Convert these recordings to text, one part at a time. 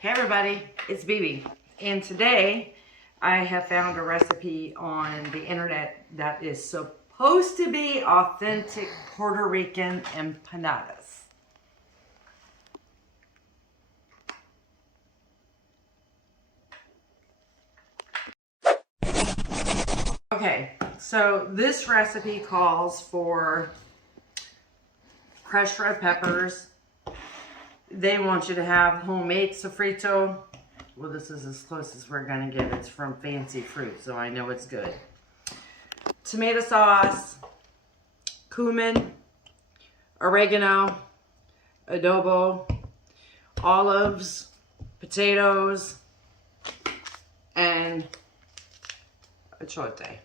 Hey everybody, it's BB, and today I have found a recipe on the internet that is supposed to be authentic Puerto Rican empanadas. Okay, so this recipe calls for crushed red peppers. They want you to have homemade sofrito. Well, this is as close as we're gonna get. It's from Fancy Fruit, so I know it's good. Tomato sauce, cumin, oregano, adobo, olives, potatoes, and achote.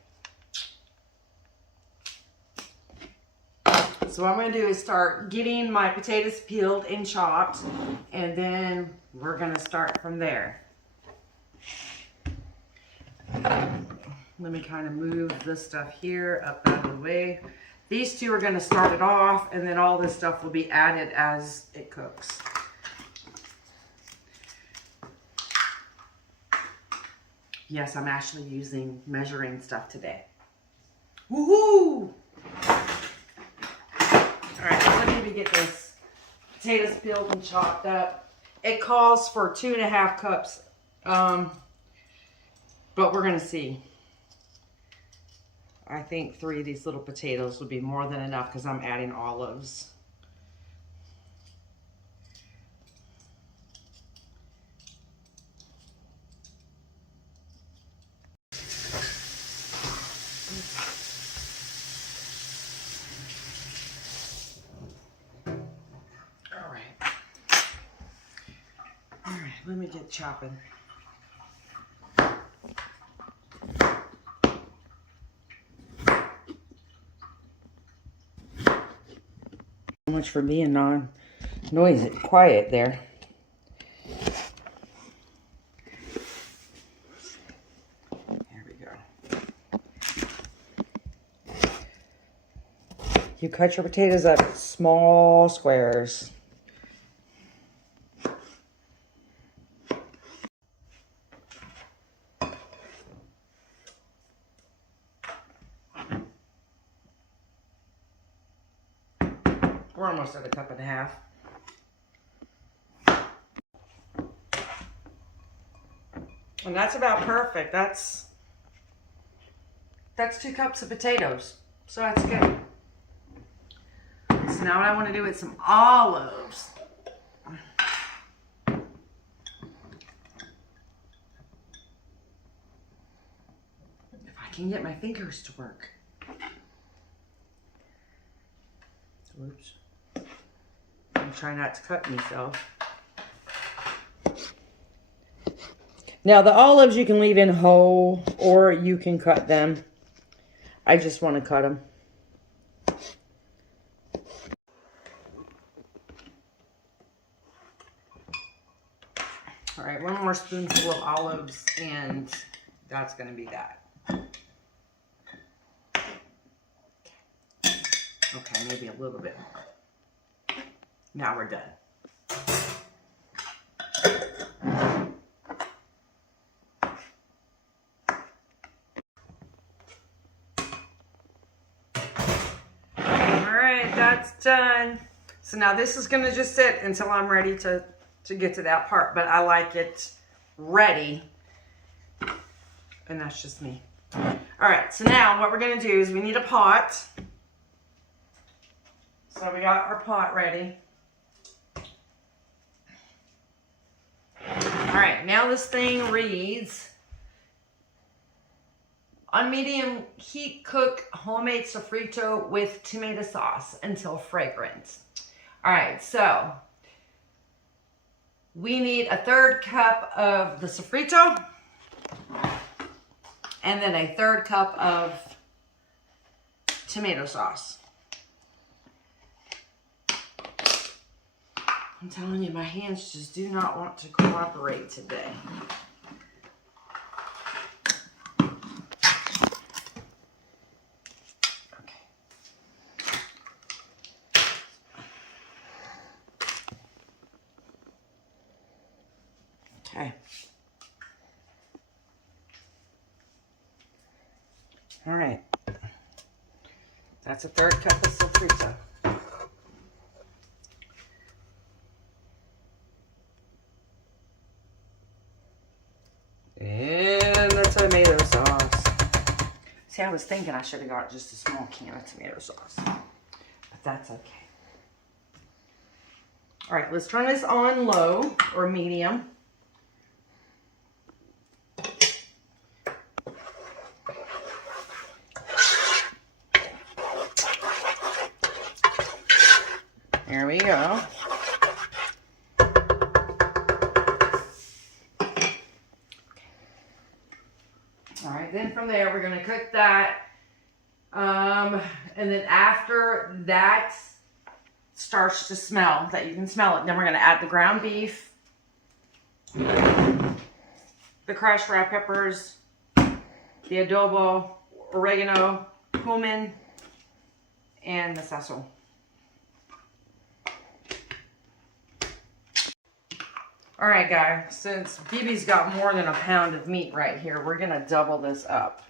So what I'm going to do is start getting my potatoes peeled and chopped, and then we're going to start from there. Let me kind of move this stuff here up out of the way. These two are going to start it off, and then all this stuff will be added as it cooks. Yes, I'm actually using measuring stuff today. Woohoo! Alright, let me get this potatoes peeled and chopped up. It calls for 2.5 cups, but we're going to see. I think 3 of these little potatoes would be more than enough because I'm adding olives. Let me get chopping. So much for being non-noisy, quiet there. There we go. You cut your potatoes up in small squares. We're almost at 1.5 cups. And that's about perfect. That's 2 cups of potatoes. So that's good. So now what I want to do is some olives. If I can get my fingers to work. Oops. I'm trying not to cut myself. Now the olives you can leave in whole or you can cut them. I just want to cut them. All right, 1 more spoonful of olives and that's going to be that. Okay, maybe a little bit more. Now we're done. All right, that's done. So now this is going to just sit until I'm ready to get to that part, but I like it ready. And that's just me. All right, so now what we're going to do is we need a pot. So we got our pot ready. All right, now this thing reads, on medium heat cook homemade sofrito with tomato sauce until fragrant. All right, so we need 1/3 cup of the sofrito and then 1/3 cup of tomato sauce. I'm telling you, my hands just do not want to cooperate today. Okay. Okay. All right. That's a third cup of sofrito. And the tomato sauce. See, I was thinking I should have got just a small can of tomato sauce, but that's okay. All right, let's turn this on low or medium. There we go. All right, then from there, we're gonna cook that. And then after that starts to smell, that you can smell it, then we're gonna add the ground beef, the crushed red peppers, the adobo, oregano, cumin, and the sesame. All right, guys, since BB's got more than a pound of meat right here, we're gonna double this up.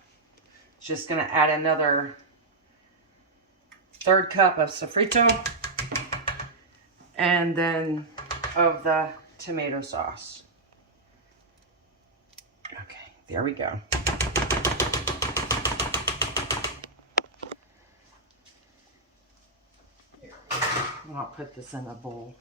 Just gonna add another third cup of sofrito and then of the tomato sauce. Okay, there we go. I'll put this in a bowl.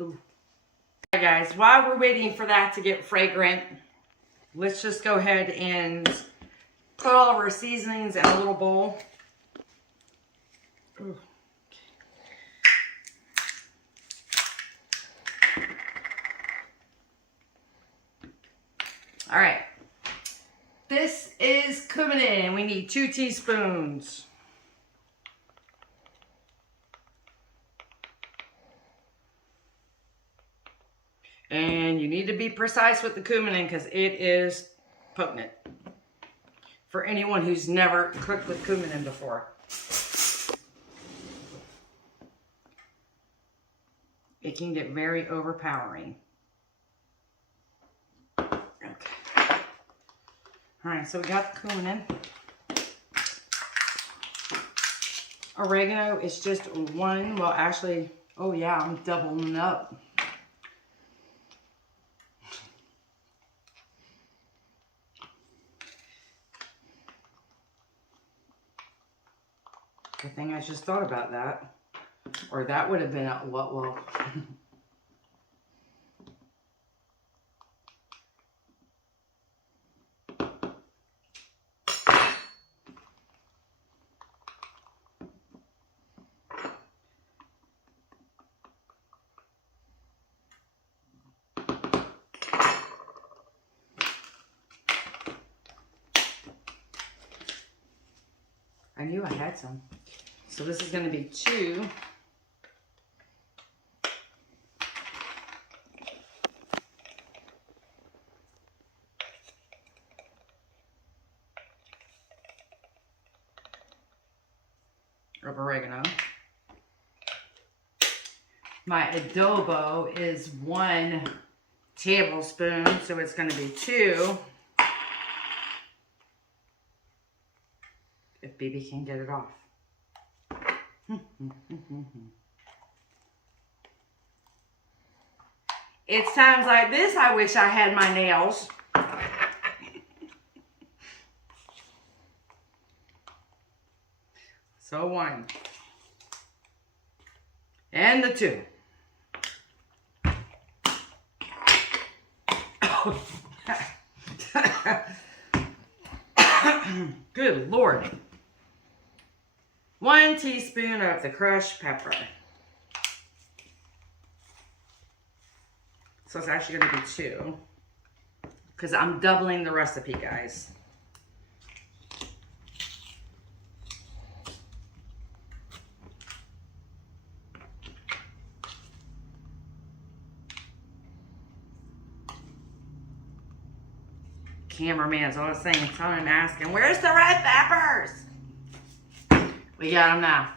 Ooh. All right, guys, while we're waiting for that to get fragrant, let's just go ahead and put all of our seasonings in a little bowl. Ooh. All right, this is cumin, and we need 2 teaspoons. And you need to be precise with the cumin because it is potent. For anyone who's never cooked with cumin before. It can get very overpowering. Okay. Alright, so we got the cumin. Oregano is just 1. Well, actually, oh yeah, I'm doubling up. Good thing I just thought about that. Or that would have been a what? Well. I knew I had some. So this is going to be 2. Of oregano. My adobo is 1 tablespoon, so it's going to be 2. If BB can get it off. It's times like this I wish I had my nails. So 1. And the 2. Good Lord. 1 teaspoon of the crushed pepper. So it's actually going to be 2. Because I'm doubling the recipe, guys. Cameraman's always saying, telling him, asking, where's the red peppers? We got them now.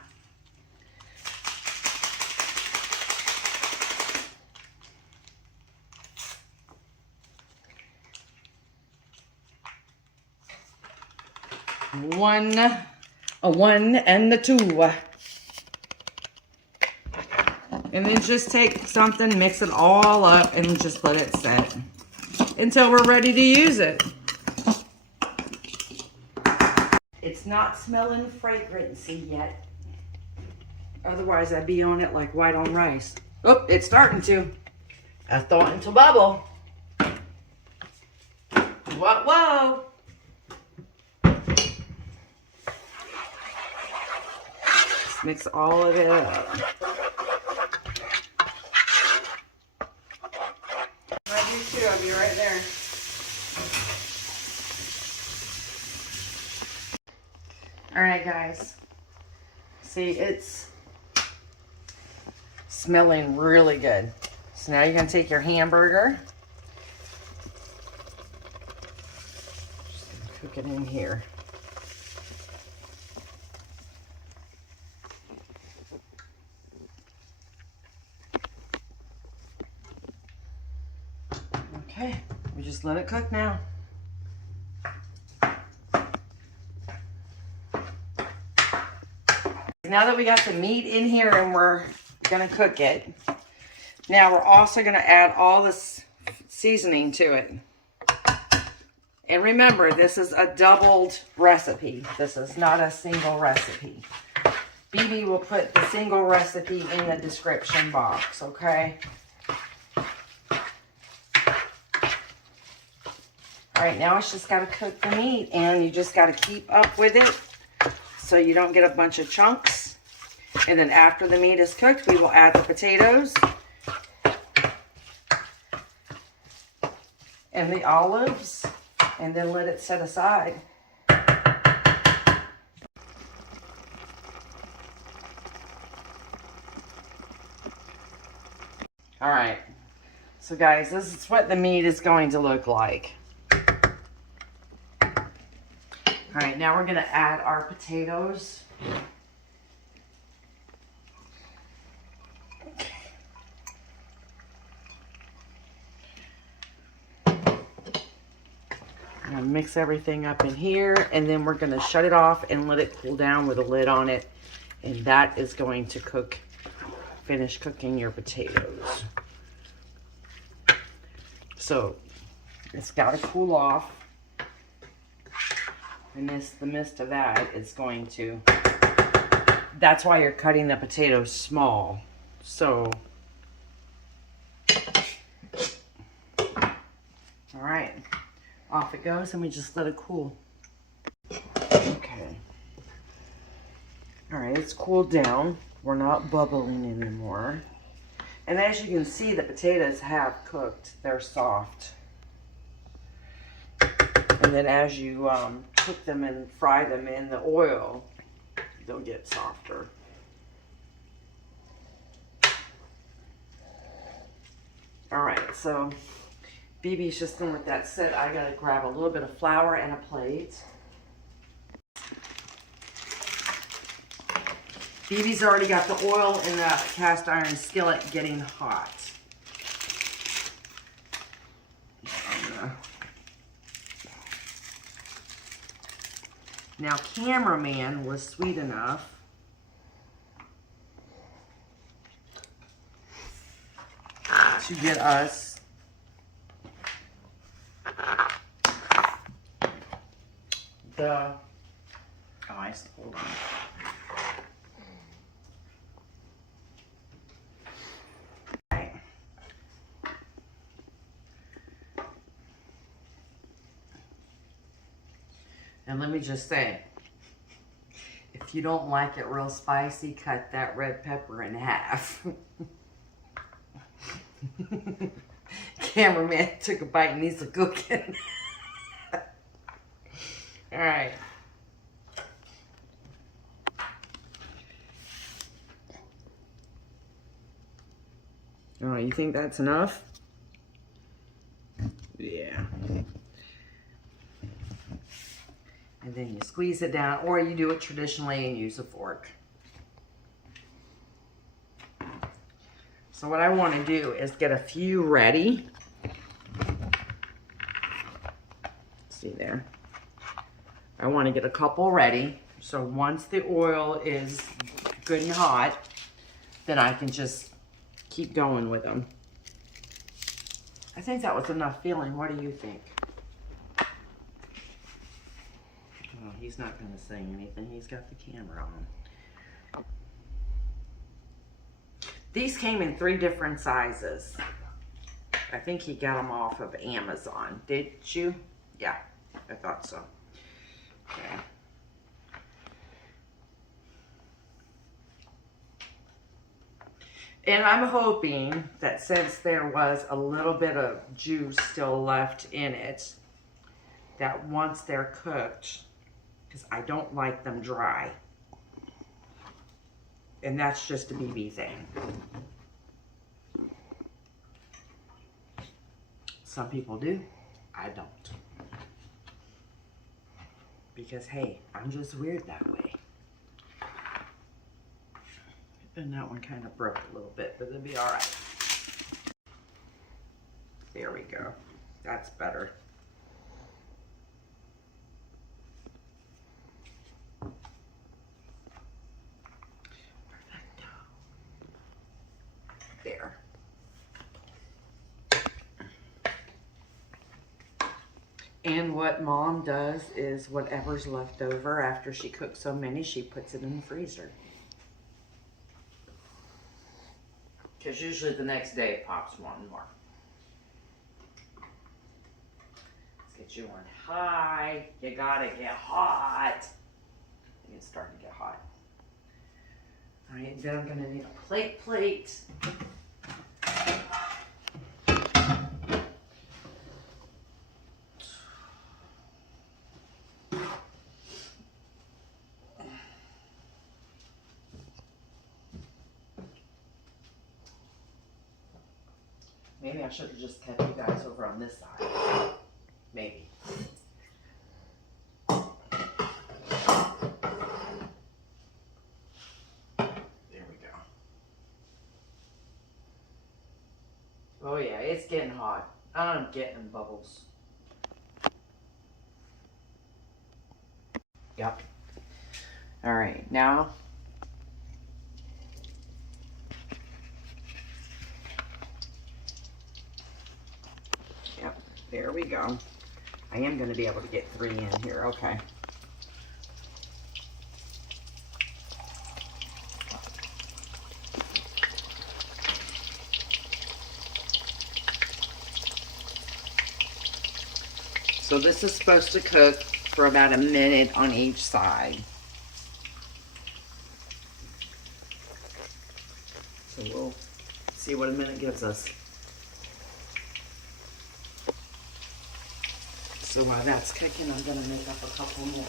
A one and the two. And then just take something, mix it all up, and just let it set until we're ready to use it. It's not smelling fragrancy yet. Otherwise, I'd be on it like white on rice. Oh, it's starting to. I thought into bubble. Whoa, whoa. Just mix all of it up. I'll be right there. All right, guys. See, it's smelling really good. So now you're going to take your hamburger. Just cook it in here. Okay, we just let it cook now. Now that we got the meat in here and we're gonna cook it, now we're also gonna add all this seasoning to it. And remember, this is a doubled recipe. This is not a single recipe. BB will put the single recipe in the description box, okay? All right, now it's just got to cook the meat, and you just got to keep up with it so you don't get a bunch of chunks. And then after the meat is cooked, we will add the potatoes and the olives, and then let it set aside. All right, so guys, this is what the meat is going to look like. All right, now we're going to add our potatoes. I'm going to mix everything up in here, and then we're going to shut it off and let it cool down with a lid on it. And that is going to finish cooking your potatoes. So it's got to cool off. And the mist of that is going to, that's why you're cutting the potatoes small. So, all right, off it goes, and we just let it cool. Okay. All right, it's cooled down. We're not bubbling anymore. And as you can see, the potatoes have cooked. They're soft. And then as you cook them and fry them in the oil, they'll get softer. All right, so BB's just gonna let that sit. I gotta grab a little bit of flour and a plate. BB's already got the oil in the cast iron skillet getting hot. Now, cameraman was sweet enough to get us the, hold on. Right. And let me just say, if you don't like it real spicy, cut that red pepper in half. Cameraman took a bite and needs a cooking. All right. All right, you think that's enough? Yeah. And then you squeeze it down, or you do it traditionally and use a fork. So what I want to do is get a few ready. See there. I want to get a couple ready. So once the oil is good and hot, then I can just keep going with them. I think that was enough filling. What do you think? Oh, he's not going to say anything. He's got the camera on. These came in 3 different sizes. I think he got them off of Amazon. Did you? Yeah, I thought so. Okay. And I'm hoping that since there was a little bit of juice still left in it, that once they're cooked, because I don't like them dry, and that's just a BB thing. Some people do, I don't. Because hey, I'm just weird that way. And that one kind of broke a little bit, but it'll be all right. There we go. That's better. Perfecto. There. And what Mom does is whatever's left over after she cooks so many, she puts it in the freezer. Because usually the next day it pops one more. Let's get you on high. You gotta get hot. It's starting to get hot. All right, then I'm gonna need a plate. Maybe I should have just kept you guys over on this side. Maybe. There we go. Oh yeah, it's getting hot. I'm getting bubbles. Yep. All right, now there we go. I am going to be able to get 3 in here. Okay. So this is supposed to cook for about a minute on each side. So we'll see what a minute gives us. So while that's cooking, I'm going to make up a couple more.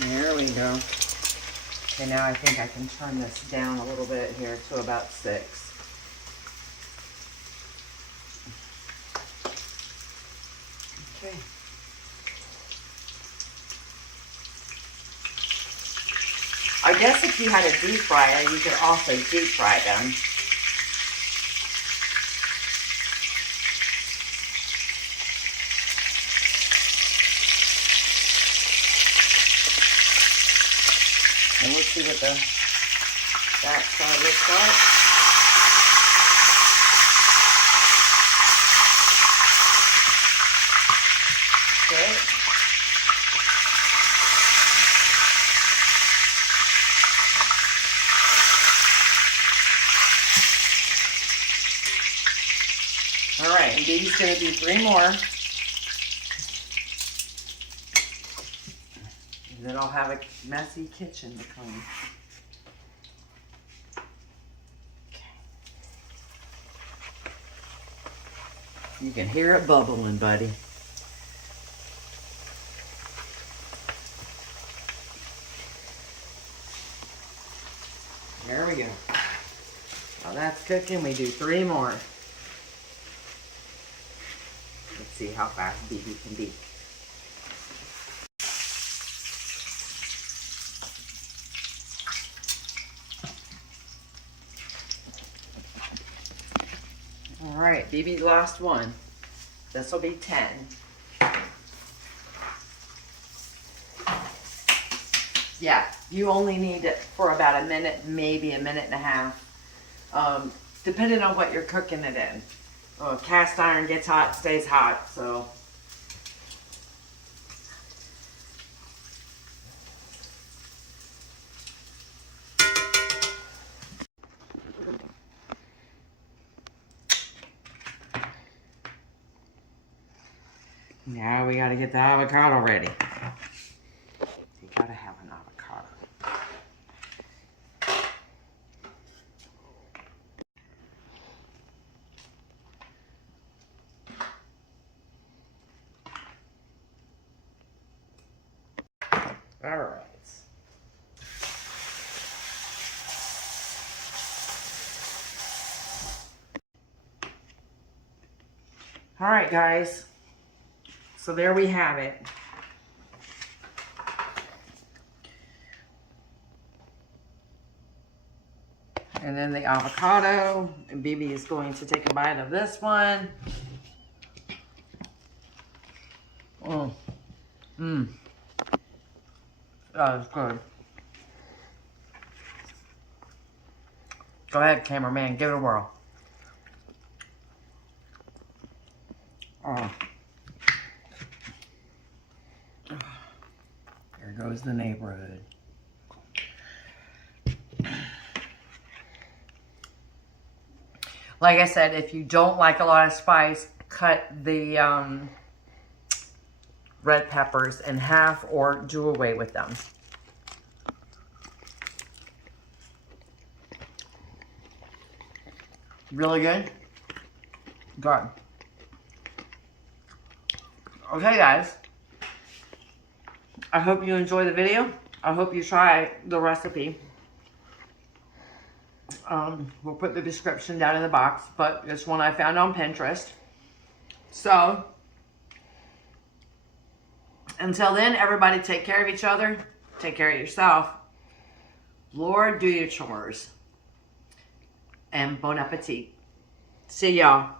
There we go. Okay, now I think I can turn this down a little bit here to about 6. Okay. I guess if you had a deep fryer, you could also deep fry them. And we'll see what the back side looks like. Okay. All right, and Dee's going to do 3 more. And then I'll have a messy kitchen to clean. Okay. You can hear it bubbling, buddy. There we go. While that's cooking, we do 3 more. Let's see how fast BB can be. All right, BB's last one. This will be 10. Yeah, you only need it for about a minute, maybe a minute and a half, depending on what you're cooking it in. Cast iron gets hot, stays hot, so. Now we gotta get the avocado ready. You gotta have an avocado. All right. All right, guys. So there we have it. And then the avocado. And BB is going to take a bite of this one. That is good. Go ahead, cameraman. Give it a whirl. Oh. There goes the neighborhood. Like I said, if you don't like a lot of spice, cut the red peppers in half or do away with them. Really good? Good. Okay, guys. I hope you enjoy the video. I hope you try the recipe. We'll put the description down in the box, but it's one I found on Pinterest. So, until then, everybody take care of each other. Take care of yourself. Lord, do your chores. And bon appetit. See y'all.